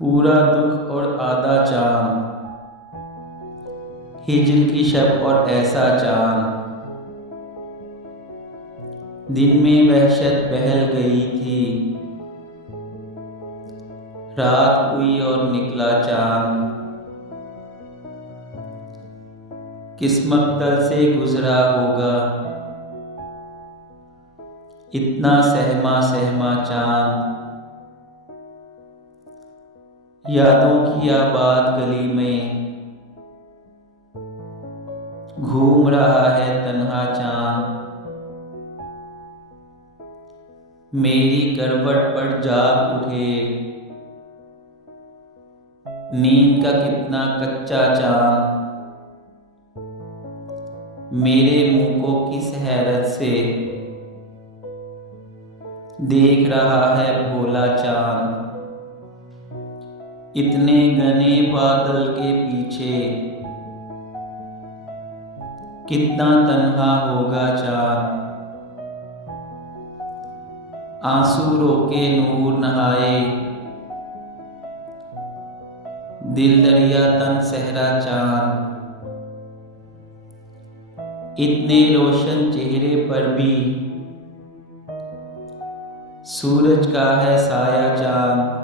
पूरा दुख और आधा चांद, हिज्र की शब और ऐसा चांद। दिन में वहशत बहल गई थी, रात हुई और निकला चांद। किस्मत तल से गुजरा होगा इतना सहमा सहमा चांद। यादों की आबाद गली में घूम रहा है तन्हा चांद। मेरी करवट पर जाग उठे नींद का कितना कच्चा चांद। मेरे मुंह को किस हैरत से देख रहा है भोला चांद। इतने घने बादल के पीछे कितना तन्हा होगा चांद। आंसू रोके नूर नहाए दिल दरिया तन सहरा चांद। इतने रोशन चेहरे पर भी सूरज का है साया चांद।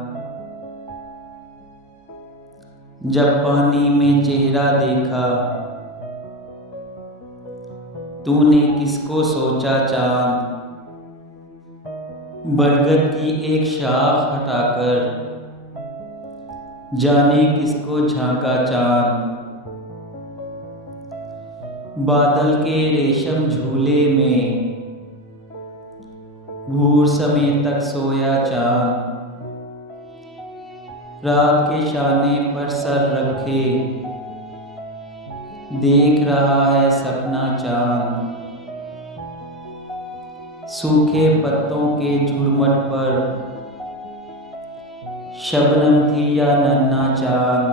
जब पानी में चेहरा देखा तूने किसको सोचा चांद। बरगद की एक शाख हटाकर जाने किसको झांका चांद। बादल के रेशम झूले में भूर समय तक सोया चांद। रात के शाने पर सर रखे देख रहा है सपना चांद। सूखे पत्तों के झुरमट पर शबनम थी या नन्हा चांद।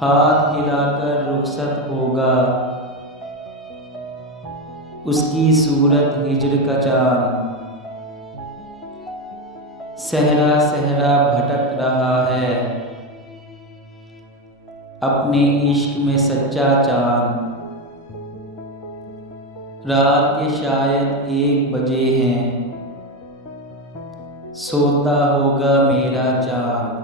हाथ हिलाकर रुखसत होगा उसकी सूरत हिज्र का चांद। सहरा सहरा भटक रहा है अपने इश्क में सच्चा चांद। रात के शायद 1 बजे हैं सोता होगा मेरा चांद।